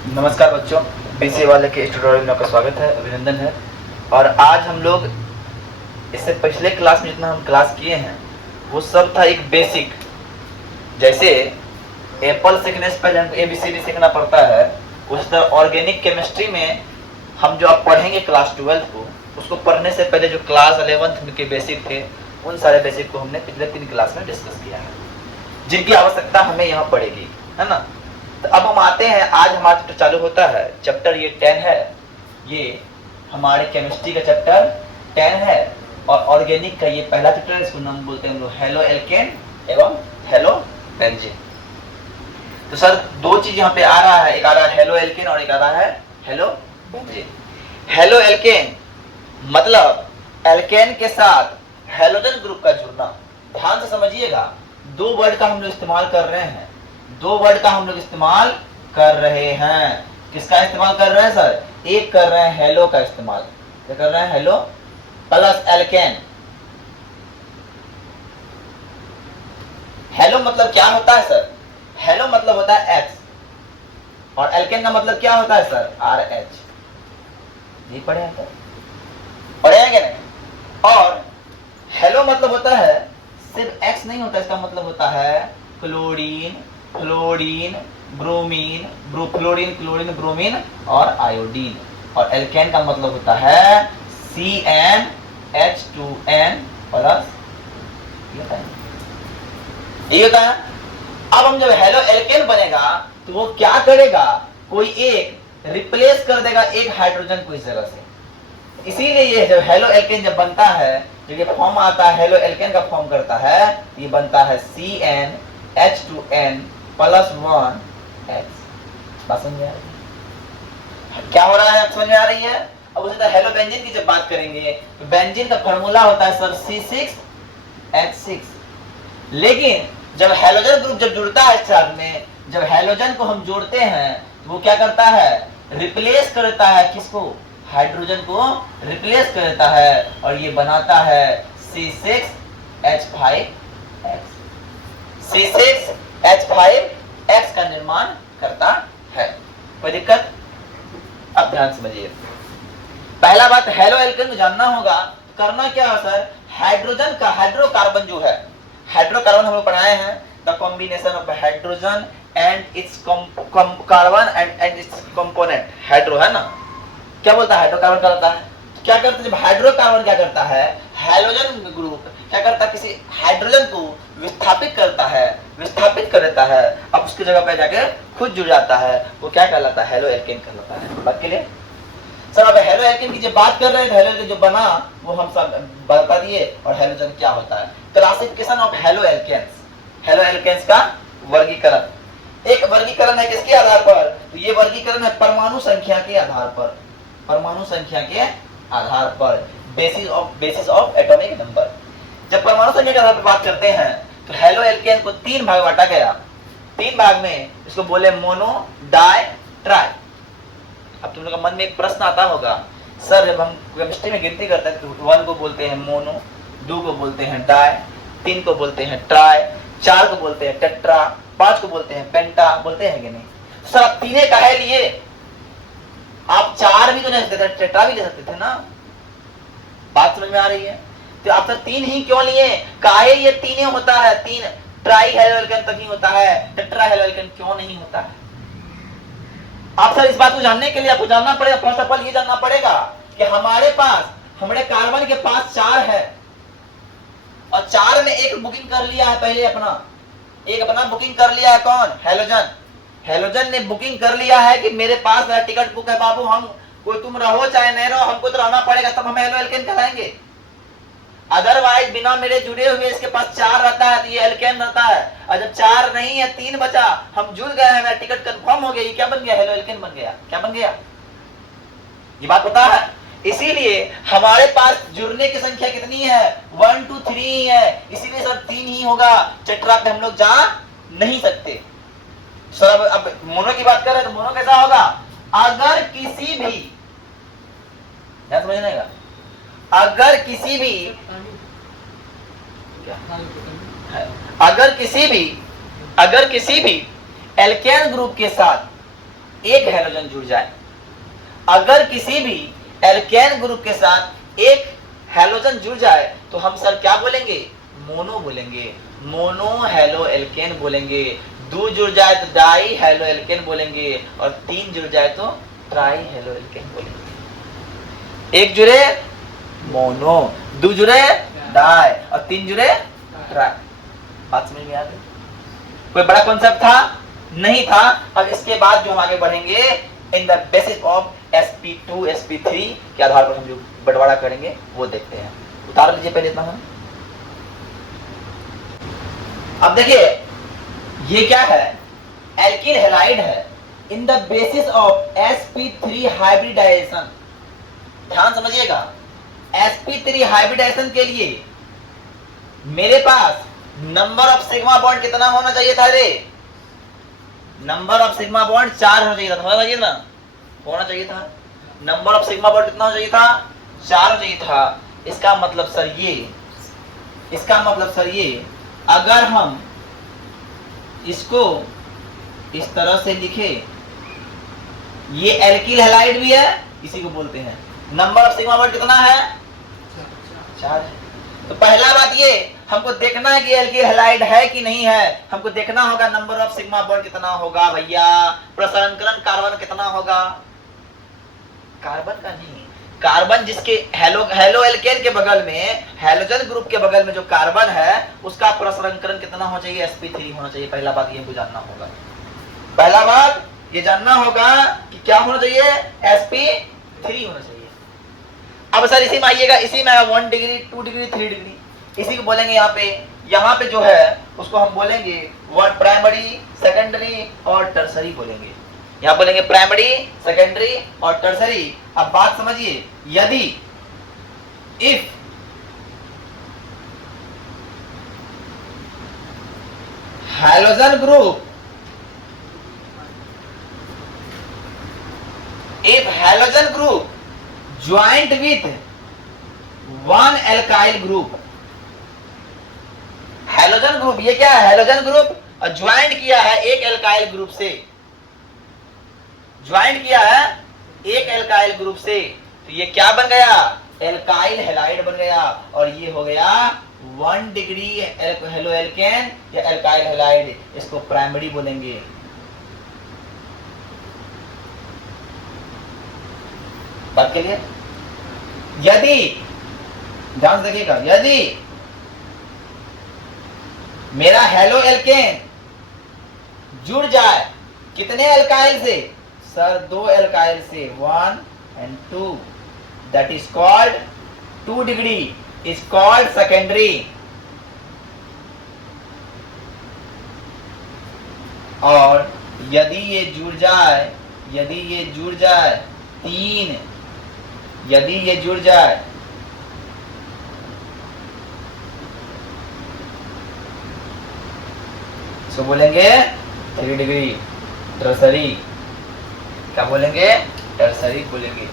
नमस्कार बच्चों, बीसीए वाले के इस ट्यूटोरियल में आपका स्वागत है, अभिनंदन है। और आज हम लोग इससे पिछले क्लास में जितना हम क्लास किए हैं वो सब था एक बेसिक। जैसे एप्पल सीखने से पहले हमको एबीसीडी सीखना पड़ता है, उस तरह ऑर्गेनिक केमिस्ट्री में हम जो आप पढ़ेंगे क्लास 12 को, उसको पढ़ने से पहले जो क्लास 11th के बेसिक थे उन सारे बेसिक को हमने पिछले 3 क्लास में डिस्कस किया है, जिनकी आवश्यकता हमें यहाँ पड़ेगी, है ना। तो अब हम आते हैं, आज हमारा चैप्टर चालू होता है। चैप्टर ये 10 है, ये हमारे केमिस्ट्री का चैप्टर 10 है और ऑर्गेनिक का ये पहला चैप्टर है। इसको नाम बोलते हैं हम लोग हेलो एल्केन एवं हेलो बेंजीन। तो सर दो चीज यहाँ पे आ रहा है, एक आ रहा है हेलो एल्केन और एक आ रहा है हेलो बेंजीन। हेलो एल्केन मतलब एल्केन के साथ हेलोजन ग्रुप का जुड़ना। ध्यान से समझिएगा, दो वर्ड का हम लोग इस्तेमाल कर रहे हैं, दो वर्ड का हम लोग इस्तेमाल कर रहे हैं। किसका इस्तेमाल कर रहे हैं सर? एक कर रहे हैं हेलो का इस्तेमाल। क्या कर रहे हैं? Hello plus alkene. हेलो मतलब क्या होता है सर? हेलो मतलब होता है X और एल्केन का मतलब क्या होता है सर? RH। ये पढ़े हैं पढ़े हैं क्या नहीं? और हेलो मतलब होता है सिर्फ X नहीं होता, इसका मतलब होता है chlorine, fluorine, bromine, fluorine, chlorine, bromine और आयोडीन। और एल्केन का मतलब होता है CnH2n प्लस। ये होता है। अब हम जब हेलो एल्केन बनेगा तो वो क्या करेगा? कोई एक रिप्लेस कर देगा एक हाइड्रोजन को इस जगह से। इसीलिए ये जब हेलो एल्केन जब बनता है, जब ये फॉर्म आता है, हेलो एल्केन का फॉर्म करता है, ये बनता है CnH2n प्लस 1X। बात समझ में आ रही है? क्या हो रहा है, समझ में आ रही है? अब उसी तरह हेलो बेंजीन की जब बात करेंगे तो बेंजीन का फॉर्मूला होता है सर C6H6। लेकिन जब हेलोजन ग्रुप जब जुड़ता है चार्ज में, जब हेलोजन को हम जोड़ते हैं तो वो क्या करता है? रिप्लेस करता है किसको? हाइड्रोजन को रिप्लेस करता है और ये बनाता है C6H5X। C6H5X का निर्माण करता है। कोई दिक्कत? अब ध्यान समझिए, पहला बात हेलो एल्केन को जानना होगा। करना क्या है सर? हाइड्रोजन का हाइड्रोकार्बन जो है, हाइड्रोकार्बन हम लोग पढ़ाए हैं, the combination of hydrogen and it's carbon and it's component. Hydro है ना, क्या बोलता है? हाइड्रोकार्बन क्या होता है? क्या करता है जब हाइड्रोकार्बन क्या करता है? हेलोजन ग्रुप क्या करता है? किसी हाइड्रोजन को विस्थापित करता है, विस्थापित कर देता है, अब उसकी जगह पे जाके खुद जुड़ जाता है, वो क्या कहलाता है? हेलो एल्केन कहलाता है। बात के लिए सर, अब हेलो एल्केन की जब बात कर रहे थे, हेलो एल्केन जो बना वो हम सब बता दिए। और हेलोजन क्या होता है? Classification of haloalkanes, haloalkanes का वर्गीकरण। एक वर्गीकरण है किसके आधार पर? तो ये वर्गीकरण है परमाणु संख्या के आधार पर, परमाणु संख्या के आधार पर, बेसिस ऑफ एटॉमिक नंबर। जब परमाणु संख्या के आधार पर बात करते हैं तो हेलो एल्केन को 3 भाग बांटा गया। 3 भाग में इसको बोले मोनो, डाई, ट्राई। अब तुम लोग के मन में एक प्रश्न आता होगा, सर जब हम केमिस्ट्री में गिनती करते हैं तो 1 को बोलते हैं मोनो, 2 को बोलते हैं डाई, 3 को बोलते हैं ट्राई, 4 को बोलते हैं टेट्रा, 5 को बोलते हैं पेंटा, बोलते हैं कि नहीं? सर आप 3 काहे लिए? आप 4 भी तो ले सकते थे, टेट्रा भी ले सकते थे ना। बात समझ में आ रही है? तो आप सर 3 ही क्यों लिए? काहे ये 3 होता है? 3 ट्राई हेलो एल्केन तक ही होता है, टेट्रा हेलो एल्केन क्यों नहीं होता है? आप सर इस बात को जानने के लिए आपको जानना पड़ेगा, फर्स्ट ऑफ ऑल ये जानना पड़ेगा कि हमारे पास, हमारे कार्बन के पास 4 है और 4 में एक बुकिंग कर लिया है पहले अपना, एक अपना बुकिंग कर लिया है। कौन? हेलोजन। हेलोजन ने बुकिंग कर लिया है कि मेरे पास मेरा टिकट बुक है बाबू, हम कोई तुम रहो चाहे नहीं रहो, हमको तो रहना पड़ेगा, तब हम हेलो एल्केन कहलाएंगे। अदरवाइज बिना मेरे जुड़े हुए इसके पास 4 रहता है तो ये एल्केन रहता है। और जब 4 नहीं है, 3 बचा, हम जुड़ गए हैं, मेरा टिकट कंफर्म हो गया, ये क्या बन गया? हेलो एल्केन बन गया। क्या बन गया? ये बात पता है? इसीलिए हमारे पास जुड़ने की संख्या कितनी है? 1 2 3 है, इसीलिए सर 3 ही होगा, टेट्रा पे हम लोग जा नहीं सकते। सर अब मोनो की बात कर रहे हैं तो मोनो कैसा होगा? अगर किसी भी, क्या समझने का, अगर किसी भी अगर किसी भी एल्केन ग्रुप के साथ एक हैलोजन जुड़ जाए, अगर किसी भी एल्केन ग्रुप के साथ एक हैलोजन जुड़ जाए तो हम सर क्या बोलेंगे? मोनो बोलेंगे, मोनो हेलो एल्केन बोलेंगे। दो जुड़ जाए तो डाई हेलो एल्केन बोलेंगे, और तीन जुड़ जाए तो ट्राई हेलो एल्केन बोलेंगे। एक जुड़े मोनो, दो जुड़े डाई, और तीन जुड़े ट्राई। बात समझ में आ गई? कोई बड़ा कॉन्सेप्ट था? नहीं था। अब इसके बाद जो हम आगे बढ़ेंगे, इन the basis of sp2 sp3 के आधार पर हम जो बंटवारा करेंगे वो देखते हैं। उतार लीजिए पहले इतना। अब देखिए ये क्या है? एल्किल हैलाइड है। In the basis of sp3 hybridization, ध्यान समझिएगा, sp3 हाइब्रिडाइजेशन के लिए मेरे पास नंबर ऑफ सिग्मा बॉन्ड कितना होना चाहिए था रे? नंबर ऑफ सिग्मा बॉन्ड 4 होना चाहिए था, होना चाहिए ना? होना चाहिए था। नंबर ऑफ सिग्मा बॉन्ड कितना होना चाहिए था? 4 होना चाहिए था। इसका मतलब सर ये, अगर हम इसको इस तरह से लिखे, ये एल्किल हैलाइड भी है, इसी को बोलते हैं। नंबर ऑफ सिग्मा बॉन्ड कितना है? 4 है। तो पहला बात ये हमको देखना है कि एल्किल हैलाइड है कि नहीं है। हमको देखना होगा नंबर ऑफ सिग्मा बॉन्ड कितना होगा भैया। प्रसंकरण कार्बन कितना होगा? कार्बन का नहीं, कार्बन जिसके हेलो एल्केन के बगल में, हैलोजन ग्रुप के बगल में जो कार्बन है उसका प्रसंकरण कितना होना चाहिए? sp3 होना चाहिए। पहला बात ये हमको जानना होगा। पहला बात ये जानना होगा कि क्या होना चाहिए? sp3 होना चाहिए। अब सर इसी में आइएगा, इसी में 1 डिग्री 2 डिग्री 3 डिग्री, इसी को बोलेंगे। यहाँ पे जो है उसको हम बोलेंगे वन प्राइमरी, सेकेंडरी और टर्सरी बोलेंगे। यहाँ बोलेंगे प्राइमरी, सेकेंडरी और टर्सरी। अब बात समझिए, यदि if halogen group, joint with one alkyl group, halogen group, ये क्या है? हैलोजन ग्रुप और ज्वाइंट किया है एक एल्काइल ग्रुप से, ज्वाइंट किया है एक एल्काइल ग्रुप से, तो ये क्या बन गया? एल्काइल हैलाइड बन गया। और ये हो गया 1 डिग्री हेलो एल्केन या एल्काइल हैलाइड। इसको प्राइमरी बोलेंगे। बात के लिए यदि ध्यान से देखिएगा, यदि मेरा हेलो एल्केन जुड़ जाए कितने एल्काइल से? सर 2 एल्काइल से, 1 and 2, that is called 2 degree, is called secondary। और यदि ये जुड़ जाए 3, यदि ये जुड़ जाए तो बोलेंगे 3 डिग्री टर्सरी। क्या बोलेंगे? टर्सरी बोलेंगे।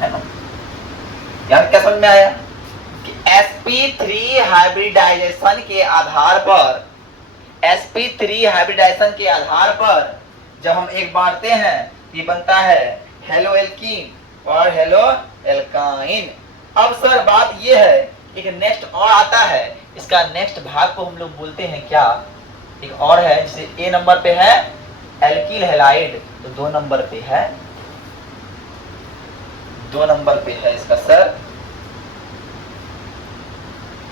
है ना? यार क्या समझ में आया कि sp3 हाइब्रिडाइजेशन के आधार पर, sp3 हाइब्रिडाइजेशन के आधार पर जब हम एक बांटते हैं, ये बनता है हेलो एल्कीन और हेलो एल्काइन। अब सर बात ये है, एक नेक्स्ट और आता है, इसका नेक्स्ट भाग को हम लोग बोलते हैं क्या? एक और है जिसे ए नंबर पे है एल्किल हैलाइड, तो 2 नंबर पे है, 2 नंबर पे है इसका सर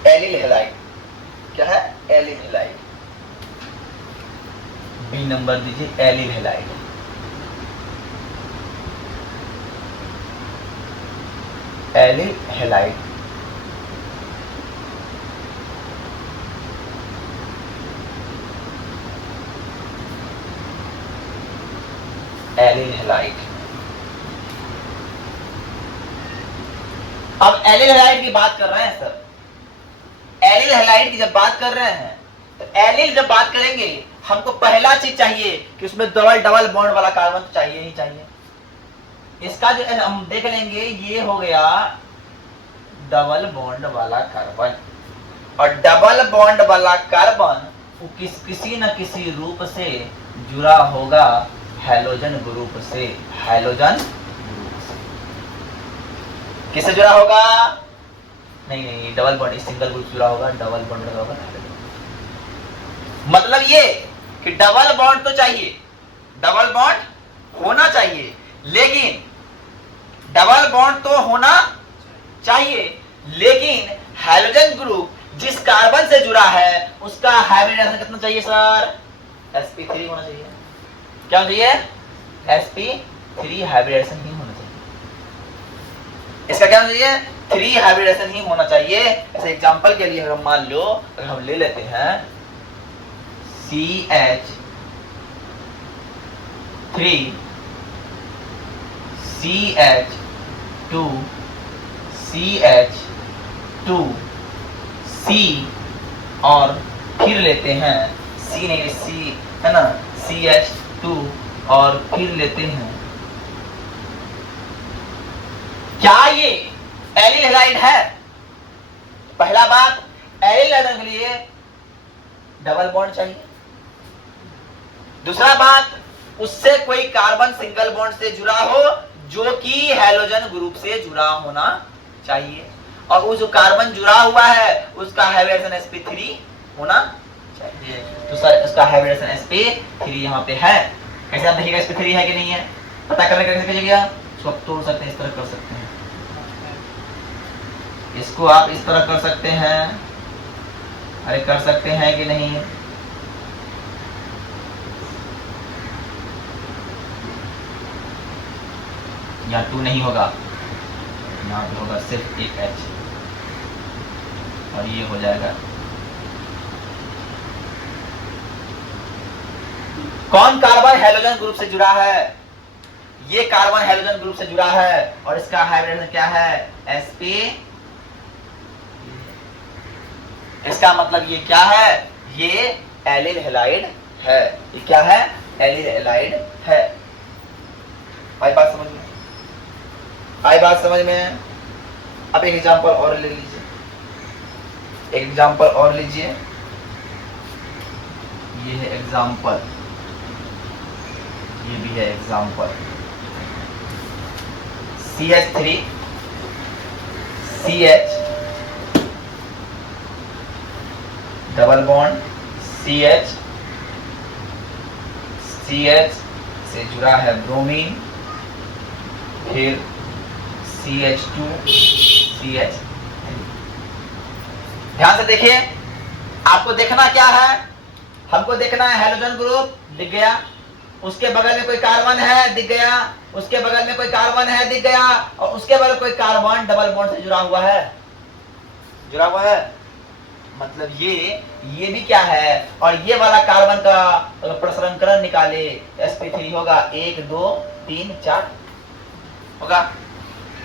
एलिल हैलाइड। क्या है? Allyl halide. बी नंबर दीजिए allyl halide. Allyl halide allyl halide. अब एलिल हैलाइड की बात कर रहे हैं सर, एलिल हैलाइड की जब बात कर रहे हैं तो एलिल जब बात करेंगे हमको पहला चीज चाहिए कि उसमें डबल बॉन्ड वाला कार्बन तो चाहिए ही चाहिए। इसका जो हम देख लेंगे, ये हो गया डबल बॉन्ड वाला कार्बन, और डबल बॉन्ड वाला कार्बन किसी न किसी रूप से जुड़ा होगा हैलोजन ग्रुप से। हैलोजन ग्रुप से किससे जुड़ा होगा? नहीं, डबल बॉन्ड, सिंगल ग्रुप जुड़ा होगा, डबल बॉन्ड लगा होगा। मतलब ये कि डबल बॉन्ड तो चाहिए, डबल बॉन्ड होना चाहिए, लेकिन डबल बॉन्ड तो होना चाहिए, लेकिन हाइड्रोजन ग्रुप जिस कार्बन से जुड़ा है उसका हाइब्रिडाइजेशन कितना चाहिए सर? sp3 होना चाहिए। क्या चाहिए? sp3 हाइब्रिडाइजेशन ही होना चाहिए। इसका क्या होना चाहिए? 3 हाइब्रिडाइजेशन ही होना चाहिए। ऐसे एग्जांपल के लिए अगर मान लो, अगर हम ले लेते हैं CH3 CH2 CH2 C और फिर लेते हैं C नहीं, C है ना, CH2 और फिर लेते हैं, क्या ये एलिल हैलाइड है? पहला बात, एलिल हैलाइड के लिए डबल बॉन्ड चाहिए। दूसरा बात, उससे कोई कार्बन सिंगल बॉन्ड से जुड़ा हो जो कि हैलोजन ग्रुप से जुड़ा होना चाहिए, और वो जो कार्बन जुड़ा हुआ है उसका हाइब्रिडाइजेशन sp3 होना चाहिए। तो सर इसका हाइब्रिडाइजेशन sp3 यहाँ पे है। कैसे आप देखिएगा sp3 है कि नहीं है, पता करने का कैसे कीजिएगा? इसको आप तोड़ सकते हैं, इस तरह कर सकते हैं, इसको आप इस तरह कर सकते हैं, अरे कर सकते हैं कि नहीं? यहाँ 2 नहीं होगा, यहाँ पे होगा सिर्फ एक H, और ये हो जाएगा। कौन कार्बन हैलोजन ग्रुप से जुड़ा है? ये कार्बन हैलोजन ग्रुप से जुड़ा है, और इसका हाइब्रिडाइजेशन क्या है? sp। इसका मतलब ये क्या है? ये एलिल हैलाइड है। ये क्या है? एलिल हैलाइड है। आई बात समझ में? आई बात समझ में? अब एक एग्जांपल और ले लीजिए, एक एग्जांपल और लीजिए। ये है एग्जांपल, ये भी है example. CH3 CH double bond CH, CH से जुड़ा है ब्रोमीन, फिर CH2 CH। ध्यान से देखिए, आपको देखना क्या है? हमको देखना है हैलोजन ग्रुप, दिख गया, उसके बगल में कोई कार्बन है, दिख गया, उसके बगल में कोई कार्बन है, दिख गया, और उसके बगल कोई कार्बन डबल बॉन्ड से जुड़ा हुआ है, जुड़ा हुआ है। मतलब ये भी क्या है? और ये वाला कार्बन का अगर प्रसंकरण निकाले sp3 होगा 1 2 3 4 होगा।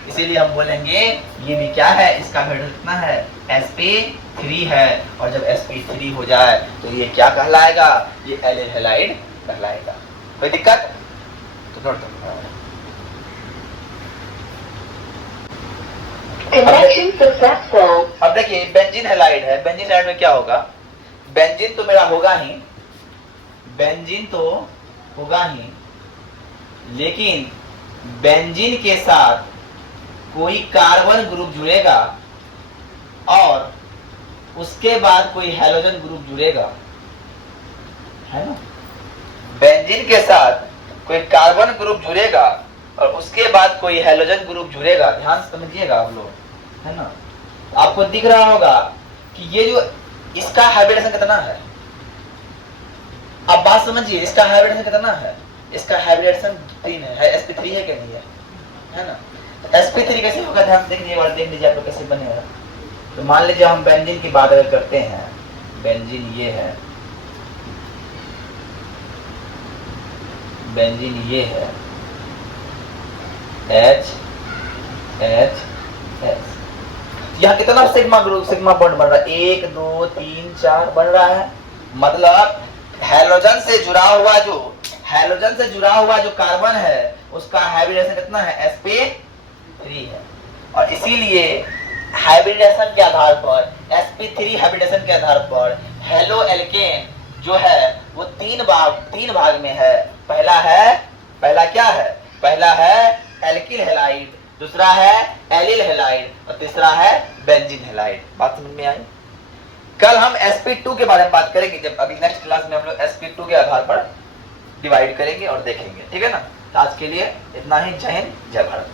इसीलिए हम बोलेंगे ये भी क्या है? इसका हाइड्रोजन कितना है? sp3 है, और जब sp3 हो जाए तो ये क्या कहलाएगा? ये एलिल हैलाइड कहलाएगा। कोई दिक्कत? तो नोट करो। Connection successful. अब देखिए बेंजीन हैलाइड है, बेंजीन हैलाइड में क्या होगा? बेंजीन तो मेरा होगा ही, बेंजीन तो होगा ही, लेकिन बेंजीन के साथ कोई कार्बन ग्रुप जुड़ेगा और उसके बाद कोई हैलोजन ग्रुप जुड़ेगा, है ना? बेंजीन के साथ कोई कार्बन ग्रुप जुड़ेगा और उसके बाद कोई हैलोजन ग्रुप जुड़ेगा। ध्यान से समझिएगा आप लोग, है ना? आपको दिख रहा होगा कि ये जो इसका हाइब्रिडेशन कितना है, आप बात समझिए, इसका हाइब्रिडेशन कितना है? इसका हाइब्रिडेशन 3 है, sp3 है कि नहीं है ना? sp3 कैसे होगा? ध्यान देख लीजिए आप लोग कैसे बनेगा। तो मान लीजिए हम बेंजीन की बात अगर करते हैं, बेंजीन ये है, बेंजीन ये है, H H H। यहाँ कितना सिग्मा ग्रुप, सिग्मा बॉन्ड बन रहा है? 1 2 3 4 बन रहा है। मतलब हैलोजन से जुड़ा हुआ जो हैलोजन से जुड़ा हुआ जो कार्बन है उसका हाइब्रिडेशन कितना है, sp3 है। और इसीलिए हाइब्रिडेशन के आधार पर, sp3 हाइब्रिडेशन के आधार पर हेलो एल्केन जो है वो तीन भाग में है। पहला क्या है, पहला है एल्किल हैलाइड, दूसरा है एलिल हैलाइड और तीसरा है बेंजीन हैलाइड। बात समझ में आई? कल हम sp2 के बारे में बात करेंगे, जब अगली नेक्स्ट क्लास में हम लोग sp2 के आधार पर डिवाइड करेंगे और देखेंगे, ठीक है ना। आज के लिए इतना ही। जय हिंद, जय भारत।